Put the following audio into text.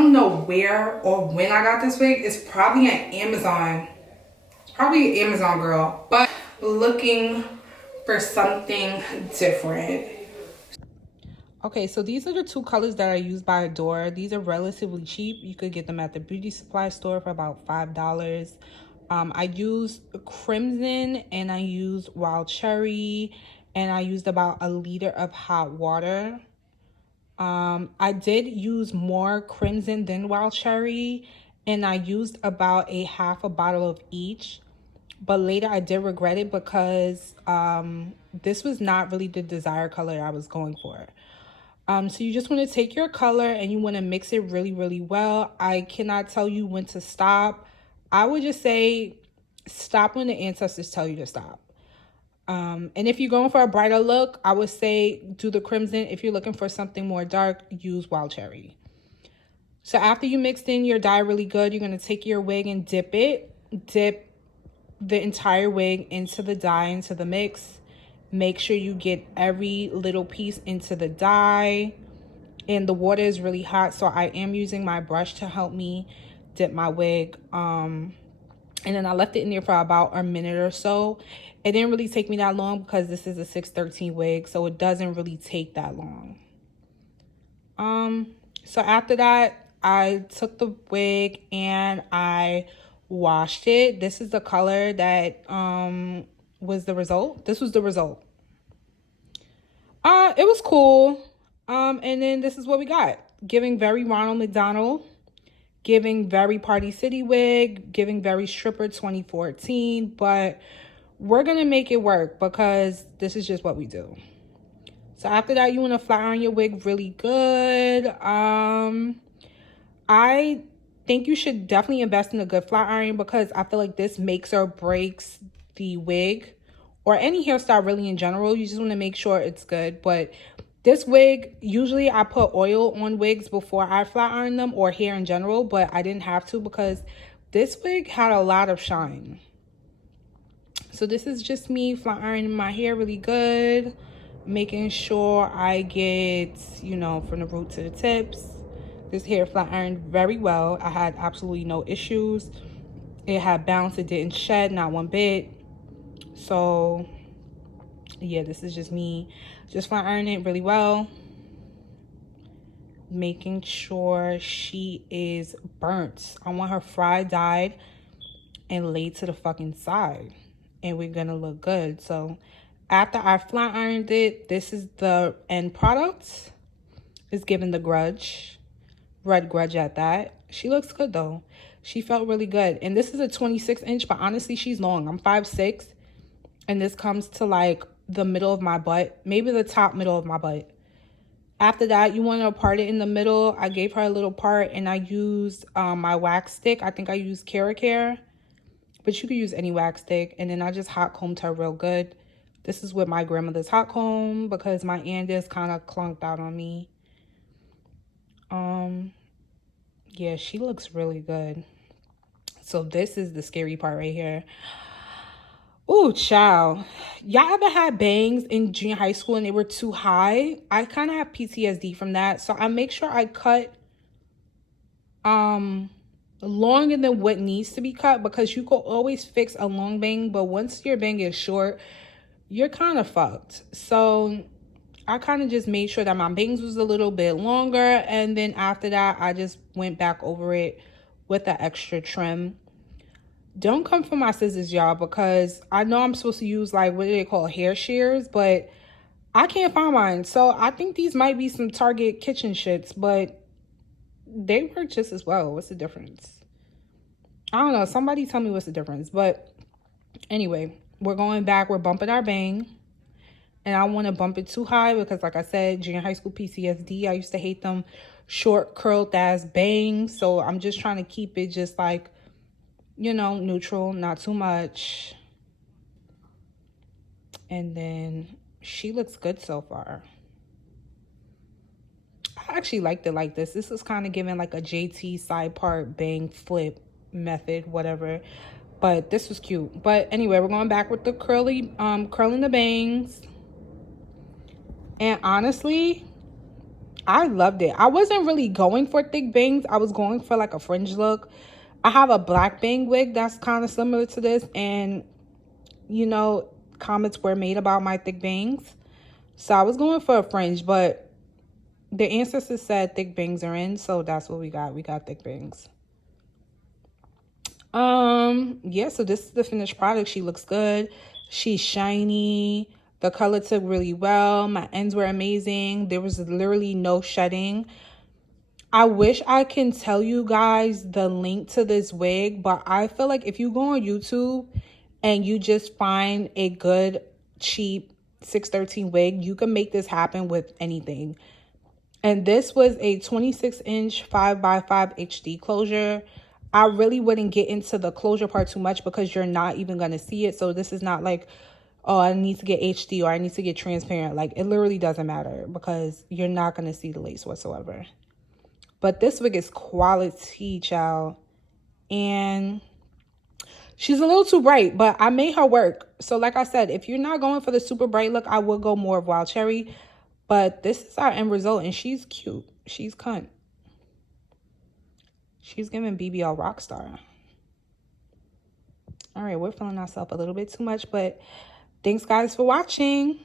don't know where or when I got this wig. It's probably an Amazon. It's probably an Amazon girl. But looking for something different. Okay, so these are the two colors that I use by Adore. These are relatively cheap. You could get them at the beauty supply store for about $5. I used Crimson and I used Wild Cherry and I used about a liter of hot water. I did use more Crimson than Wild Cherry and I used about a half a bottle of each. But later I did regret it because this was not really the desired color I was going for. So you just want to take your color and you want to mix it really, really well. I cannot tell you when to stop. I would just say stop when the ancestors tell you to stop. And if you're going for a brighter look, I would say do the Crimson. If you're looking for something more dark, use Wild Cherry. So after you mixed in your dye really good, you're going to take your wig and dip it. Dip the entire wig into the dye, into the mix. Make sure you get every little piece into the dye. And the water is really hot, so I am using my brush to help me dip my wig. And then I left it in there for about a minute or so. It didn't really take me that long because this is a 613 wig, so it doesn't really take that long. So after that, I took the wig and I washed it. This is the color that was the result. This was the result. It was cool. And then this is what we got. Giving very Ronald McDonald. Giving very Party City wig. Giving very Stripper 2014. But we're going to make it work because this is just what we do. So after that, you want to flat iron your wig really good. I think you should definitely invest in a good flat iron because I feel like this makes or breaks the wig or any hairstyle really in general. You just want to make sure it's good. But this wig, usually I put oil on wigs before I flat iron them or hair in general, but I didn't have to because this wig had a lot of shine. So this is just me flat ironing my hair really good, making sure I get, you know, from the root to the tips. This hair flat ironed very well. I had absolutely no issues. It had bounce. It didn't shed, not one bit. So, yeah, this is just me. Just flat ironing it really well. Making sure she is burnt. I want her fried, dyed, and laid to the fucking side. And we're going to look good. So, after I flat ironed it, this is the end product. It's giving the grudge. Red grudge at that. She looks good though. She felt really good. And this is a 26 inch, but honestly, she's long. I'm 5'6", and this comes to like the middle of my butt, maybe the top middle of my butt. After that, you want to part it in the middle. I gave her a little part, and I used my wax stick. I think I used Care, but you could use any wax stick. And then I just hot combed her real good. This is with my grandmother's hot comb because my Andes kind of clunked out on me. Yeah, she looks really good. So this is the scary part right here. Ooh, child. Y'all ever had bangs in junior high school and they were too high? I kind of have PTSD from that. So I make sure I cut longer than what needs to be cut because you can always fix a long bang, but once your bang is short, you're kind of fucked. So I kind of just made sure that my bangs was a little bit longer. And then after that, I just went back over it with the extra trim. Don't come for my scissors, y'all, because I know I'm supposed to use, like, what do they call, hair shears? But I can't find mine. So I think these might be some Target kitchen shits, but they work just as well. What's the difference? I don't know. Somebody tell me what's the difference. But anyway, we're going back. We're bumping our bang. And I want to bump it too high because, like I said, junior high school PTSD. I used to hate them short, curled ass bangs. So I'm just trying to keep it just like, you know, neutral, not too much. And then she looks good so far. I actually liked it like this. This is kind of giving like a JT side part bang flip method, whatever. But this was cute. But anyway, we're going back with the curling the bangs. And honestly, I loved it. I wasn't really going for thick bangs. I was going for like a fringe look. I have a black bang wig that's kind of similar to this, and you know, comments were made about my thick bangs. So I was going for a fringe, but the ancestors said thick bangs are in, so that's what we got. We got thick bangs. Yeah, so this is the finished product. She looks good. She's shiny. The color took really well. My ends were amazing. There was literally no shedding. I wish I can tell you guys the link to this wig, but I feel like if you go on YouTube and you just find a good, cheap 613 wig, you can make this happen with anything. And this was a 26-inch 5x5 HD closure. I really wouldn't get into the closure part too much because you're not even going to see it. So this is not like, oh, I need to get HD or I need to get transparent. Like, it literally doesn't matter because you're not going to see the lace whatsoever. But this wig is quality, child. And she's a little too bright, but I made her work. So like I said, if you're not going for the super bright look, I would go more of Wild Cherry. But this is our end result, and she's cute. She's cunt. She's giving BBL Rockstar. All right, we're feeling ourselves a little bit too much, but thanks, guys, for watching.